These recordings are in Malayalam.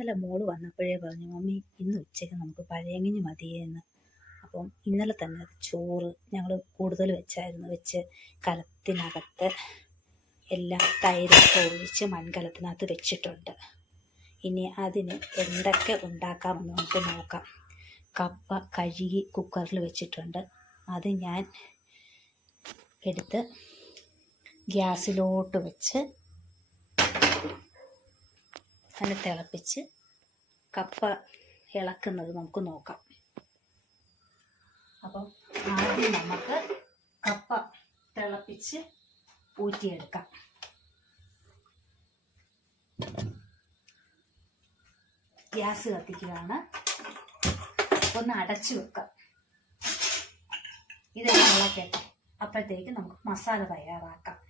ഇന്നലെ മോൾ വന്നപ്പോഴേ പറഞ്ഞു മമ്മി ഇന്ന് ഉച്ചയ്ക്ക് നമുക്ക് പഴയങ്ങിഞ്ഞ് മതിയെന്ന്. അപ്പം ഇന്നലെ തന്നെ ചോറ് ഞങ്ങൾ കൂടുതൽ വെച്ചായിരുന്നു. വെച്ച് കലത്തിനകത്ത് എല്ലാം തൈരൊക്കെ ഒഴിച്ച് മൺകലത്തിനകത്ത് വെച്ചിട്ടുണ്ട്. ഇനി അതിന് എന്തൊക്കെ ഉണ്ടാക്കാമെന്ന് നമുക്ക് നോക്കാം. കപ്പ കഴുകി കുക്കറിൽ വെച്ചിട്ടുണ്ട്. അത് ഞാൻ എടുത്ത് ഗ്യാസിലോട്ട് വെച്ച് അതിനെ തിളപ്പിച്ച് കപ്പ ഇളക്കുന്നത് നമുക്ക് നോക്കാം. അപ്പം ആദ്യം നമുക്ക് കപ്പ തിളപ്പിച്ച് ഊറ്റിയെടുക്കാം. ഗ്യാസ് കത്തിക്കുകയാണ്. ഒന്ന് അടച്ചു വെക്കാം. ഇതെല്ലാം ഇളക്കട്ടെ അപ്പോഴത്തേക്ക് നമുക്ക് മസാല തയ്യാറാക്കാം.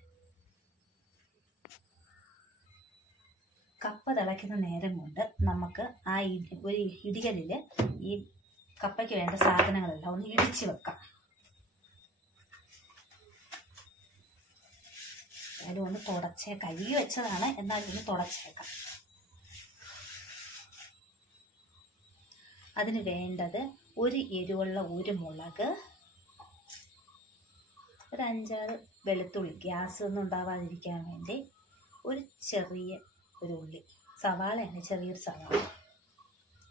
കപ്പ തിളയ്ക്കുന്ന നേരം കൊണ്ട് നമുക്ക് ആ ഒരു ഇടികലിൽ ഈ കപ്പയ്ക്ക് വേണ്ട സാധനങ്ങളെല്ലാം ഒന്ന് ഇടിച്ച് വെക്കാം. അതിലും ഒന്ന് തുടച്ചേ കഴുകി വെച്ചതാണ്. എന്നാലും ഒന്ന് തുടച്ചേക്കാം. അതിന് വേണ്ടത് ഒരു എരിവുള്ള ഒരു മുളക് ഒരു അഞ്ചാറ് വെളുത്തുള്ളി. ഗ്യാസ് ഒന്നും ഉണ്ടാവാതിരിക്കാൻ വേണ്ടി ഒരു ചെറിയ ഒരു ഉള്ളി. സവാളയാണ് ചെറിയൊരു സവാള.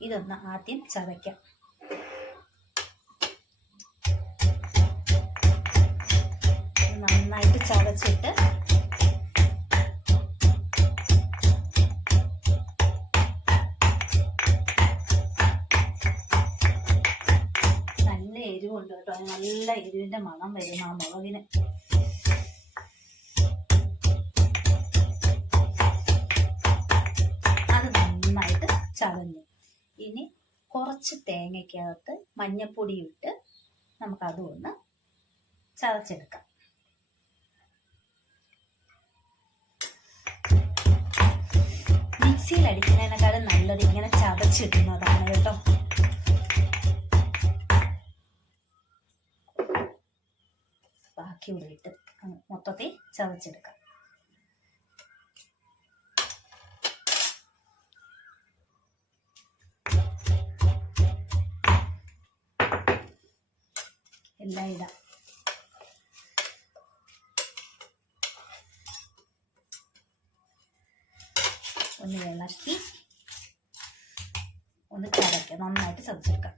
ഇതൊന്ന് ആദ്യം ചതയ്ക്കാം. നന്നായിട്ട് ചതച്ചിട്ട് നല്ല എരിവുണ്ട് കേട്ടോ. നല്ല എരിവിന്റെ മണം വരും ആ മുളകിന്. ചതഞ്ഞു. ഇനി കുറച്ച് തേങ്ങയ്ക്കകത്ത് മഞ്ഞപ്പൊടി ഇട്ട് നമുക്കതും ഒന്ന് ചതച്ചെടുക്കാം. മിക്സിയിൽ അടിക്കുന്നതിനേക്കാളും നല്ലത് ഇങ്ങനെ ചതച്ചിടുന്നതാണ് കേട്ടോ. ബാക്കി ഉള്ളിട്ട് മൊത്തത്തിൽ ചതച്ചെടുക്കാം. എല്ലാം ഇടാം ഒന്ന് ഇളക്കി ഒന്ന് ചതയ്ക്കാം നന്നായിട്ട് ചതച്ചെടുക്കാം.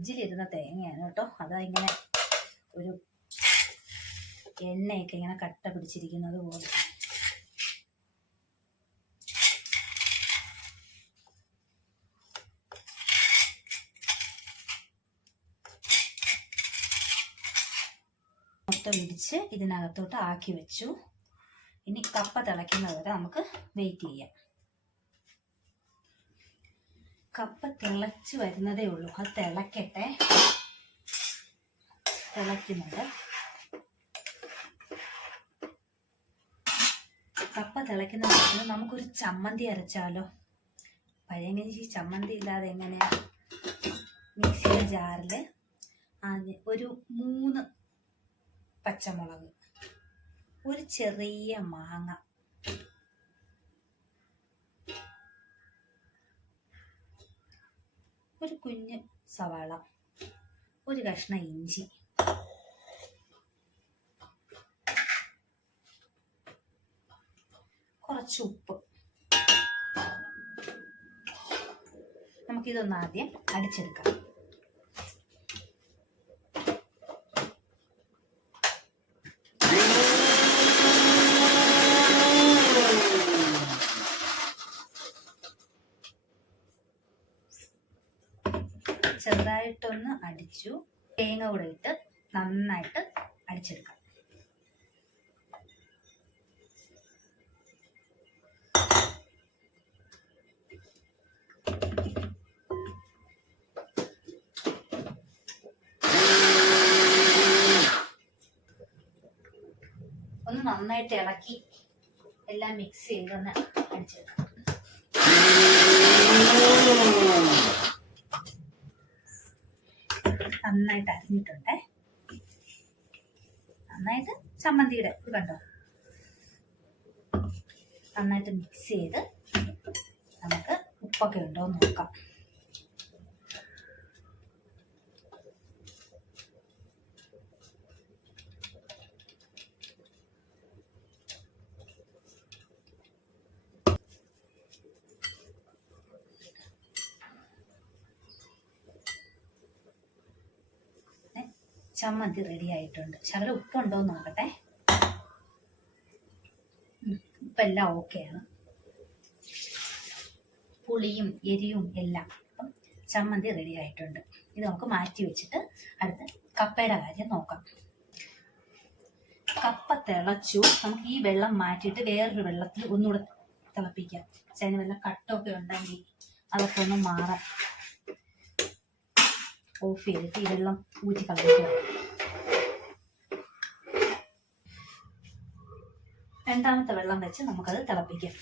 ഫ്രിഡ്ജിലിരുന്ന തേങ്ങയാണ് കേട്ടോ. അതാ ഇങ്ങനെ ഒരു എണ്ണയൊക്കെ ഇങ്ങനെ കട്ട പിടിച്ചിരിക്കുന്നത് പോലെ. മൊത്തം ഇടിച്ച് ഇതിനകത്തോട്ട് ആക്കി വെച്ചു. ഇനി കപ്പ തിളയ്ക്കുന്നത് വരെ നമുക്ക് വെയിറ്റ് ചെയ്യാം. കപ്പ തിളച്ച് വരുന്നതേ ഉള്ളൂ. അത് തിളക്കട്ടെ. തിളയ്ക്കുന്നുണ്ട്. കപ്പ തിളയ്ക്കുന്ന സമയത്ത് നമുക്കൊരു ചമ്മന്തി അരച്ചാലോ? പഴയങ്ങി ചമ്മന്തി ഇല്ലാതെ എങ്ങനെയാ? മിക്സിയുടെ ജാറിൽ ഒരു മൂന്ന് പച്ചമുളക് ഒരു ചെറിയ മാങ്ങ ഒരു കുഞ്ഞ് സവാള ഒരു കഷ്ണം ഇഞ്ചി കുറച്ച് ഉപ്പ്. നമുക്കിതൊന്ന് ആദ്യം അടിച്ചെടുക്കാം. ചെറുതായിട്ടൊന്ന് അടിച്ചു. തേങ്ങ കൂടെ ഇട്ട് നന്നായിട്ട് അടിച്ചെടുക്കാം. ഒന്ന് നന്നായിട്ട് ഇളക്കി എല്ലാം മിക്സ് ചെയ്ത് ഒന്ന് അടിച്ചെടുക്കാം. നന്നായിട്ട് അരിഞ്ഞിട്ടുണ്ടേ. നന്നായിട്ട് ചമ്മന്തിയുടെ ഇത് കണ്ടോ? നന്നായിട്ട് മിക്സ് ചെയ്ത് നമുക്ക് ഉപ്പൊക്കെ ഉണ്ടോ നോക്കാം. ചമ്മന്തി റെഡി ആയിട്ടുണ്ട്. ശകലം ഉപ്പുണ്ടോ എന്ന് നോക്കട്ടെ ഉപ്പെല്ലാം ഓക്കെയാണ് പുളിയും എരിയും എല്ലാം ചമ്മന്തി റെഡി ആയിട്ടുണ്ട്. ഇത് നമുക്ക് മാറ്റി വെച്ചിട്ട് അടുത്ത് കപ്പയുടെ കാര്യം നോക്കാം. കപ്പ തിളച്ചു. നമുക്ക് ഈ വെള്ളം മാറ്റിയിട്ട് വേറൊരു വെള്ളത്തിൽ ഒന്നുകൂടെ തിളപ്പിക്കാം. പക്ഷെ വെള്ളം കട്ടൊക്കെ ഉണ്ടെങ്കിൽ അതൊക്കെ ഒന്ന് മാറാൻ ഓഫ് ചെയ്തിട്ട് ഈ വെള്ളം ഊറ്റി കളയുക രണ്ടാമത്തെ വെള്ളം വെച്ച് നമുക്കത് തിളപ്പിക്കാം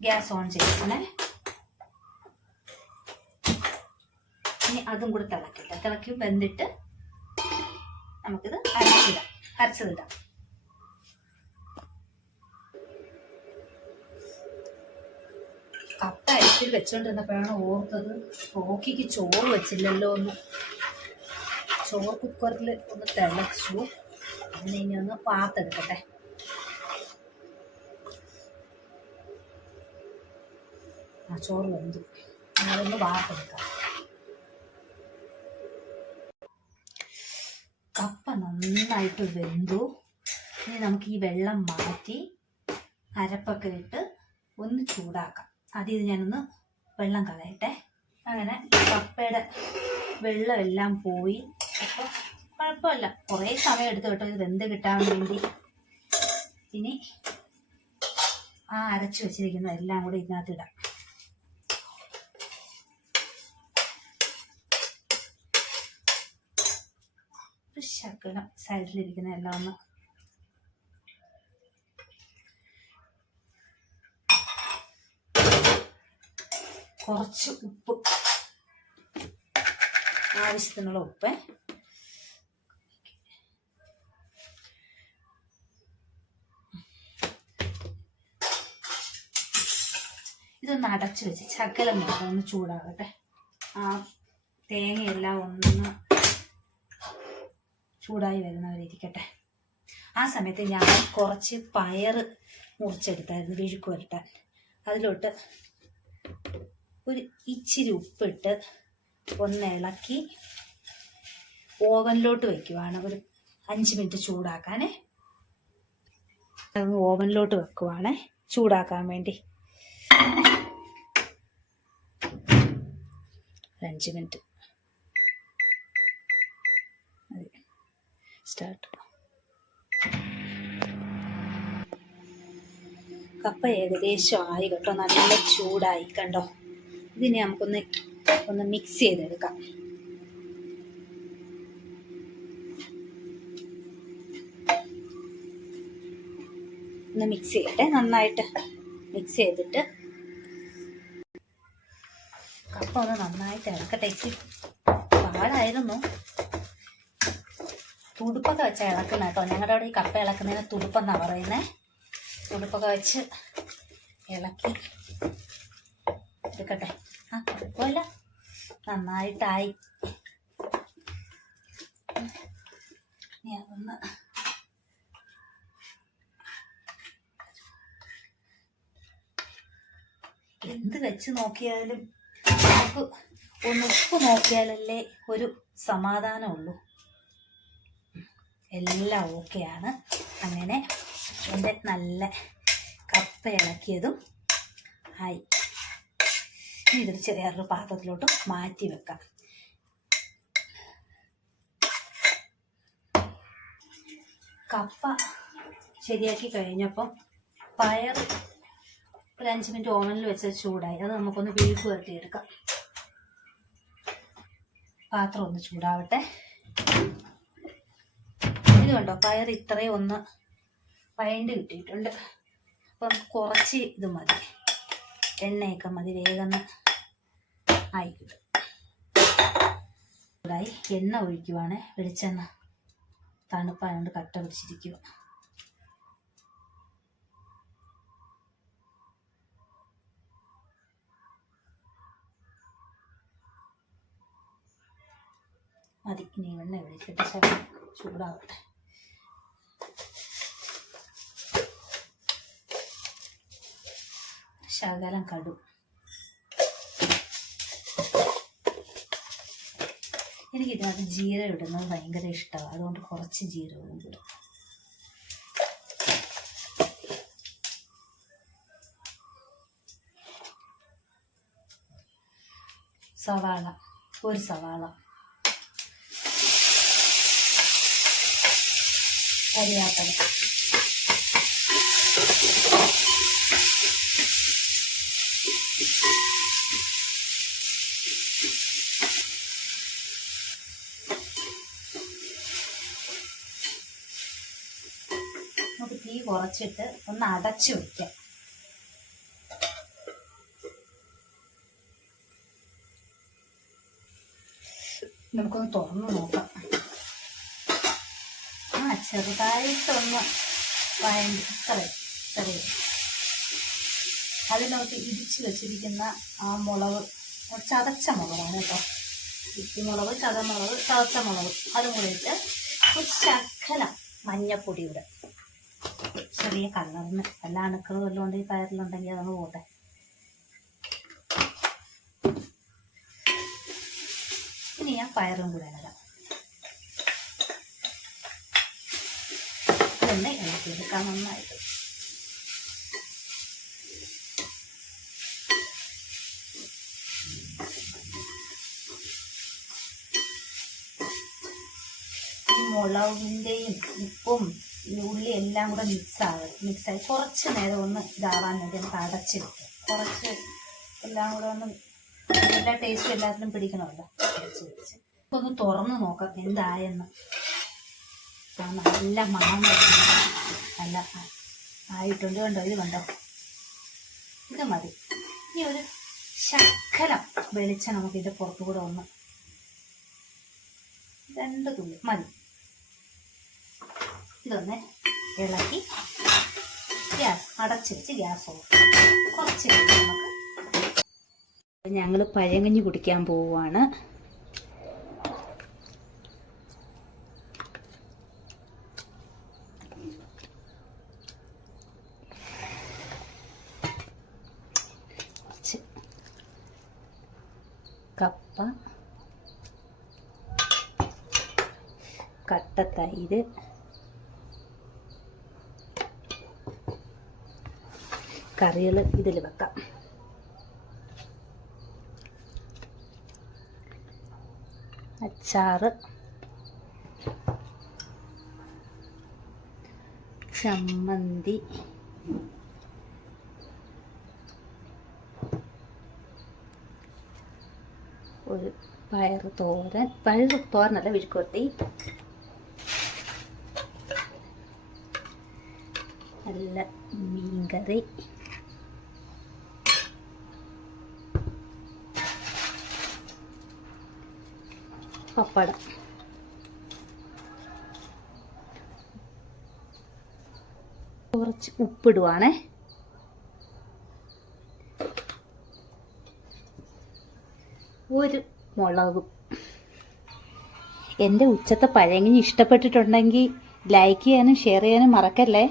ഗ്യാസ് ഓൺ ചെയ്യണേ ഇനി അതും കൂടി തിളക്കില്ല തിളക്കി വെന്തിട്ട് നമുക്കിത് അരച്ചിടാം അരച്ചതിടാം വെച്ചോണ്ടിരുന്നപ്പോഴാണ് ഓർത്തത്? റോക്കിക്ക് ചോറ് വെച്ചില്ലല്ലോ ഒന്ന് ചോറ് കുക്കറിൽ ഒന്ന് തിളച്ചു. അതിന് ഇനി ഒന്ന് പാത്തെടുക്കട്ടെ ആ ചോറ് വെന്തു. അതൊന്ന് വാർത്തെടുക്കാം കപ്പ നന്നായിട്ട് വെന്തു. ഇനി നമുക്ക് ഈ വെള്ളം മാറ്റി അരപ്പൊക്കെ ഇട്ട് ഒന്ന് ചൂടാക്കാം. ആദ്യം ഇത് ഞാനൊന്ന് വെള്ളം കളയട്ടെ. അങ്ങനെ കപ്പയുടെ വെള്ളമെല്ലാം പോയി. അപ്പോൾ കുഴപ്പമില്ല. കുറേ സമയം എടുത്ത് കേട്ടോ ഇത് വെന്ത് കിട്ടാൻ വേണ്ടി. ഇനി ആ അരച്ചു വെച്ചിരിക്കുന്ന എല്ലാം കൂടി ഇതിനകത്ത് ഇടാം. ശകലം സൈഡിലിരിക്കുന്ന എല്ലാം ഒന്ന് കുറച്ച് ഉപ്പ്. ആവശ്യത്തിനുള്ള ഉപ്പ്. ഇതൊന്ന് അടച്ചു വെച്ച് ചകലം നോക്കാം ഒന്ന് ചൂടാകട്ടെ. ആ തേങ്ങയെല്ലാം ഒന്ന് ചൂടായി വരുന്നവരിക്കട്ടെ ആ സമയത്ത് ഞാൻ കുറച്ച് പയർ മുറിച്ചെടുത്തായിരുന്നു വിഴുക്ക് വരട്ടാൻ അതിലോട്ട് ഒരു ഇച്ചിരി ഉപ്പിട്ട് ഒന്ന് ഇളക്കി ഓവനിലോട്ട് വെക്കുവാണ്. ഒരു അഞ്ച് മിനിറ്റ് ചൂടാക്കാനേ. ഓവനിലോട്ട് വെക്കുവാണേ. ചൂടാക്കാൻ വേണ്ടി. അഞ്ച് മിനിറ്റ്. സ്റ്റാർട്ട്. കപ്പ ഏകദേശം ആയി കേട്ടോ. നല്ല ചൂടായി കണ്ടോ. ഇതിനെ നമുക്കൊന്ന് ഒന്ന് മിക്സ് ചെയ്തെടുക്കാം. ഒന്ന് മിക്സ് ചെയ്യട്ടെ നന്നായിട്ട് മിക്സ് ചെയ്തിട്ട്. കപ്പ ഒന്ന് നന്നായിട്ട് ഇളക്കട്ടെ ഇച്ചിരി പാടായിരുന്നു. തുടുപ്പൊക്കെ വെച്ചാൽ ഇളക്കുന്ന കേട്ടോ. ഞങ്ങളുടെ അവിടെ ഈ കപ്പ ഇളക്കുന്നതിന് തുടുപ്പെന്നാ പറയുന്നത് തുടുപ്പൊക്കെ വെച്ച് ഇളക്കി എടുക്കട്ടെ. കുഴപ്പമില്ല നന്നായിട്ടായി. ഇനി എന്ത് വെച്ച് നോക്കിയാലും നമുക്ക് ഒന്ന് ഉപ്പ് നോക്കിയാലല്ലേ ഒരു സമാധാനമുള്ളൂ. എല്ലാം ഓക്കെയാണ് അങ്ങനെ എന്റെ നല്ല കപ്പ ഇളക്കിയതും ആയി. ഇനി ഇതൊരു ചെറിയൊരു പാത്രത്തിലോട്ട് മാറ്റി വെക്കാം. കപ്പ ശരിയാക്കി കഴിഞ്ഞപ്പം പയർ ഒരു അഞ്ച് മിനിറ്റ് ഓവനിൽ വെച്ച് ചൂടായി. അത് നമുക്കൊന്ന് വീക്ക് വരട്ടിയെടുക്കാം. പാത്രം ഒന്ന് ചൂടാവട്ടെ. ഇത് കണ്ടോ? പയർ ഇത്രയും ഒന്ന് വയണ്ട് കിട്ടിയിട്ടുണ്ട്. അപ്പം കുറച്ച് ഇത് മതി. എണ്ണയൊക്കെ മതി വേഗം ആയി കിട്ടും എണ്ണ ഒഴിക്കുവാണ്. വെളിച്ചെണ്ണ തണുപ്പായതുകൊണ്ട് കട്ട പിടിച്ചിരിക്കുക മതി ഇനി വെണ്ണ ഒഴിച്ചിട്ട് ചൂടാവട്ടെ. ശകലം കടു. എനിക്ക് ഇതിനകത്ത് ജീരകം ഇടുന്നത് ഭയങ്കര ഇഷ്ടമാണ് അതുകൊണ്ട് കുറച്ച് ജീരകവും ഇടും. സവാള. ഒരു സവാള. കരിയാപ്പല. നമുക്ക് തീ കുറച്ചിട്ട് ഒന്ന് അടച്ചു വയ്ക്കാം നമുക്കൊന്ന് തുറന്നു നോക്കാം. ആ ചെറുതായിട്ടൊന്ന് വഴണ്ടി ഇത്രയും ഇത്രയും അതിനകത്ത് ഇടിച്ച് വെച്ചിരിക്കുന്ന ആ മുളക് ചതച്ച മുളകാണ് കേട്ടോ. ഇത്തിമുളക് ചതമുളക് ചതച്ച മുളക്. അതും കൂടിയിട്ട് ഒരു ശക്കല മഞ്ഞപ്പൊടി ഇവിടെ ചെറിയ കളറിന് എല്ലാ അണുക്കളും വല്ലതും ഉണ്ട് ഈ പയറിലുണ്ടെങ്കിൽ അതങ്ങ് പോട്ടെ. ഇനി ഞാൻ പയറും കൂടെ ഇടാം. ഇതൊന്ന് ഇളക്കിയെടുക്കാം നന്നായിട്ട്. മുളകിന്റെയും ഉപ്പും ഈ ഉള്ളി എല്ലാം കൂടെ മിക്സ് ആകും മിക്സ് ആയി കുറച്ച് നേരം ഒന്ന് ഇതാവാൻ വേണ്ടി നമുക്ക് അടച്ച് വെക്കാം കുറച്ച് എല്ലാം കൂടെ ഒന്ന് എല്ലാ ടേസ്റ്റും എല്ലാത്തിനും പിടിക്കണമല്ലോ. ഒന്ന് തുറന്ന് നോക്കാം എന്തായെന്ന്. നല്ല മണം. നല്ല ആയിട്ടുണ്ട് കണ്ടോ? ഇത് കണ്ടോ? ഇത് മതി. ഇനി ഒരു ശക്കലം വെളിച്ചം നമുക്ക് ഇതിന്റെ പുറത്തു കൂടെ ഒന്ന് രണ്ട് തുള്ളി. മതി. ഇതൊന്ന് ഇളക്കി ഗ്യാസ് അടച്ച് വെച്ച് ഗ്യാസ് ഓഫ്. കുറച്ച് നമുക്ക് ഞങ്ങൾ പഴങ്കഞ്ഞി കുടിക്കാൻ പോവുകയാണ് കപ്പ കട്ടത്തൈര് കറികൾ ഇതിൽ വെക്കാം. അച്ചാറ്. ചമ്മന്തി. ഒരു പയർ തോരൻ. പയർ തോരനല്ല വിഴുക്കുവരട്ടി നല്ല മീൻകറി. പപ്പടം. കുറച്ച് ഉപ്പിടുവാണേ. ഒരു മുളകും. എന്റെ ഉച്ചത്തെ പഴയങ്ങി ഇഷ്ടപ്പെട്ടിട്ടുണ്ടെങ്കിൽ ലൈക്ക് ചെയ്യാനും ഷെയർ ചെയ്യാനും മറക്കല്ലേ?